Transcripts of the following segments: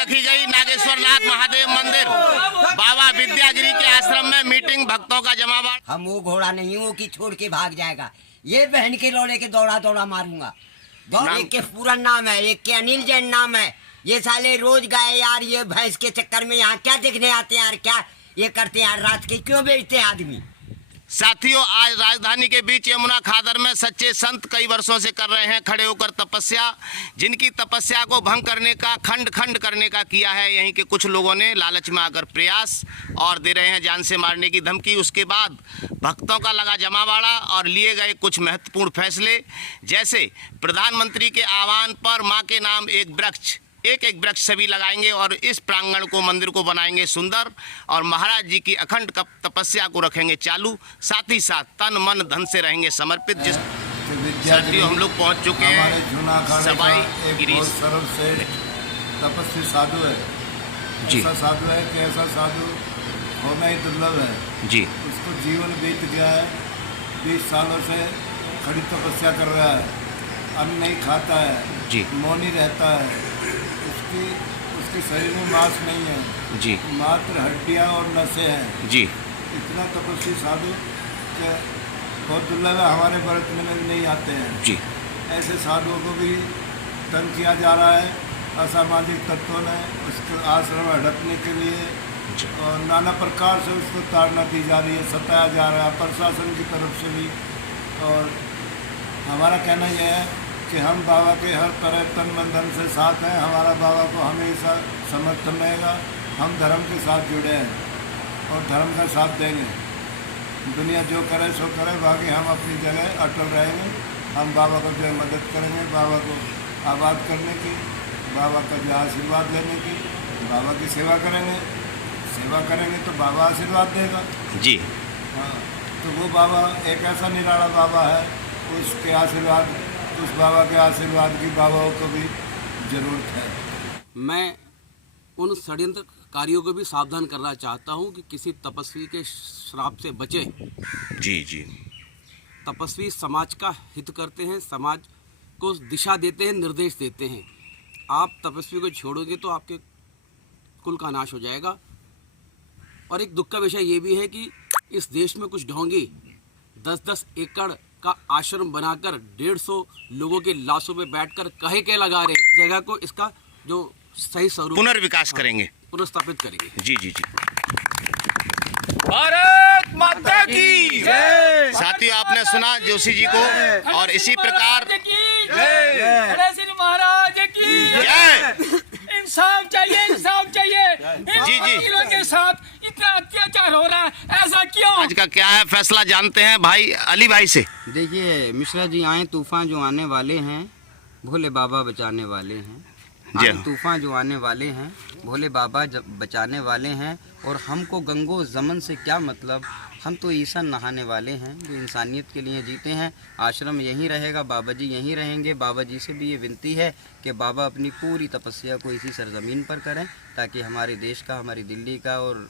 रखी गई नागेश्वरनाथ महादेव मंदिर बाबा विद्यागिरी के आश्रम में मीटिंग, भक्तों का जमावड़ा। हम वो घोड़ा नहीं हूँ कि छोड़ के भाग जाएगा। ये बहन के लौड़े के दौड़ा दौड़ा मारूंगा। दौड़े के पूरा नाम है, एक के अनिल जैन नाम है। ये साले रोज गए यार, ये भैंस के चक्कर में यहाँ क्या देखने आते हैं यार, क्या ये करते हैं यार, रात के क्यों बेचते हैं आदमी। साथियों, आज राजधानी के बीच यमुना खादर में सच्चे संत कई वर्षों से कर रहे हैं खड़े होकर तपस्या। जिनकी तपस्या को भंग करने का, खंड खंड करने का किया है यहीं के कुछ लोगों ने लालच में आकर प्रयास, और दे रहे हैं जान से मारने की धमकी। उसके बाद भक्तों का लगा जमावड़ा और लिए गए कुछ महत्वपूर्ण फैसले, जैसे प्रधानमंत्री के आह्वान पर मां के नाम एक एक वृक्ष सभी लगाएंगे और इस प्रांगण को, मंदिर को बनाएंगे सुंदर, और महाराज जी की अखंड तपस्या को रखेंगे चालू। साथ ही साथ तन मन धन से रहेंगे समर्पित। जिस साथियों, हम लोग पहुंच चुके हैं सवाई गिरीश। सर्वश्रेष्ठ तपस्वी साधु है जी। ऐसा साधु है कि ऐसा साधु होना ही दुर्लभ है जी। उसको जीवन बीत गया है, 20 सालों से खड़ी तपस्या कर रहा है, अन्न नहीं खाता है जी, मौनी रहता है। उसके शरीर में मांस नहीं है जी, मात्र हड्डियां और नसें हैं जी। इतना तपस्वी साधु बहुत दुर्लभ है, हमारे बरतने में भी नहीं आते हैं जी। ऐसे साधुओं को भी तंग किया जा रहा है असामाजिक तत्वों ने, उसके आश्रम में हड़पने के लिए और नाना प्रकार से उसको ताड़ना दी जा रही है, सताया जा रहा है प्रशासन की तरफ से भी। और हमारा कहना यह है कि हम बाबा के हर तरह तन मन धन से साथ हैं। हमारा बाबा को हमेशा समर्थन रहेगा। हम धर्म के साथ जुड़े हैं और धर्म का साथ देंगे। दुनिया जो करे सो करे, बाकी हम अपनी जगह अटल रहेंगे। हम बाबा को जो मदद करेंगे, बाबा को आबाद करने की, बाबा का जो आशीर्वाद लेने की, बाबा की सेवा करेंगे। सेवा करेंगे तो बाबा आशीर्वाद देगा जी। हाँ, तो वो बाबा एक ऐसा निराला बाबा है, उसके आशीर्वाद, उस बाबा के आशीर्वाद की बाबाओं को भी जरूरत है। मैं उन षड्यंत्रकारियों को भी सावधान करना चाहता हूं कि किसी तपस्वी के श्राप से बचे जी जी। तपस्वी समाज का हित करते हैं, समाज को दिशा देते हैं, निर्देश देते हैं। आप तपस्वी को छोड़ोगे तो आपके कुल का नाश हो जाएगा। और एक दुख का विषय ये भी है कि इस देश में कुछ ढोंगी 10-10 एकड़ का आश्रम बनाकर 150 लोगों के लाशों पे बैठकर कहे के लगा रहे जगह को, इसका जो सही स्वरूप पुनर्विकास करेंगे, पुनर्स्थापित करेंगे जी जी जी। भारत माता की जय। साथियों, आपने सुना जोशी जी को, और इसी प्रकार महाराज की जय। इंसाफ चाहिए, इंसाफ चाहिए। जी जी। के साथ इतना अत्याचार हो रहा है, ऐसा क्यों? आज का क्या है फैसला जानते हैं भाई अली भाई से। देखिए मिश्रा जी, आए तूफान जो आने वाले हैं, भोले बाबा बचाने वाले हैं। तूफान जो आने वाले हैं, भोले बाबा बचाने वाले हैं। और हमको गंगो जमन से क्या मतलब, हम तो ईसा नहाने वाले हैं जो इंसानियत के लिए जीते हैं। आश्रम यहीं रहेगा, बाबा जी यहीं रहेंगे। बाबा जी से भी ये विनती है कि बाबा अपनी पूरी तपस्या को इसी सरजमीन पर करें, ताकि हमारे देश का, हमारी दिल्ली का और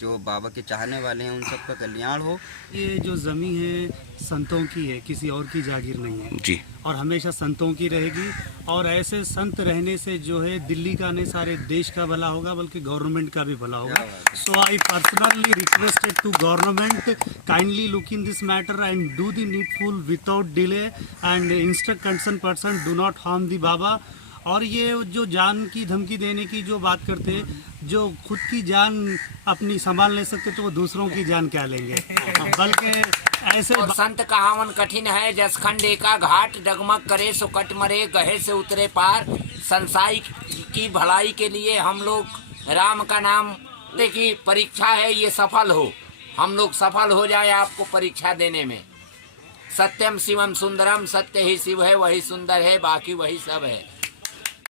जो बाबा के चाहने वाले हैं उन सब का कल्याण हो। ये जो ज़मीन है संतों की है, किसी और की जागीर नहीं है जी, और हमेशा संतों की रहेगी। और ऐसे संत रहने से जो है दिल्ली का नहीं, सारे देश का भला होगा, बल्कि गवर्नमेंट का भी भला होगा। So I personally requested to government, kindly look in this matter and do the needful without delay and instruct concern person do not harm the baba. और ये जो जान की धमकी देने की जो बात करते हैं, जो खुद की जान अपनी संभाल नहीं सकते तो वो दूसरों की जान क्या लेंगे। बल्कि ऐसे संत कहावन कठिन है, जसखंडे का घाट डगमग करे सो कट मरे, गहे से उतरे पार। संसार की भलाई के लिए हम लोग राम का नाम की परीक्षा है, ये सफल हो, हम लोग सफल हो जाए आपको परीक्षा देने में। सत्यम शिवम सुंदरम, सत्य ही शिव है, वही सुंदर है, बाकी वही सब है।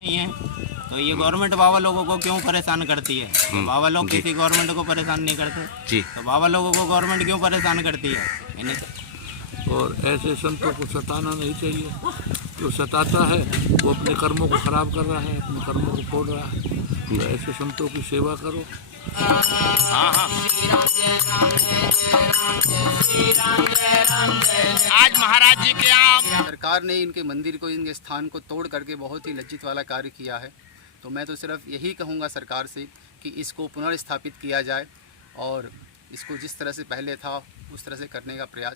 तो ये गवर्नमेंट बाबा लोगों को क्यों परेशान करती है? तो बाबा लोग किसी गवर्नमेंट को परेशान नहीं करते जी। तो बाबा लोगों को गवर्नमेंट क्यों परेशान करती है? और ऐसे संतों को सताना नहीं चाहिए। जो सताता है वो अपने कर्मों को खराब कर रहा है, अपने कर्मों को फोड़ रहा है। तो ऐसे संतों की सेवा करो। आज महाराज जी के यहाँ सरकार ने इनके मंदिर को, इनके स्थान को तोड़ करके बहुत ही लज्जित वाला कार्य किया है। तो मैं तो सिर्फ यही कहूँगा सरकार से कि इसको पुनर्स्थापित किया जाए और इसको जिस तरह से पहले था उस तरह से करने का प्रयास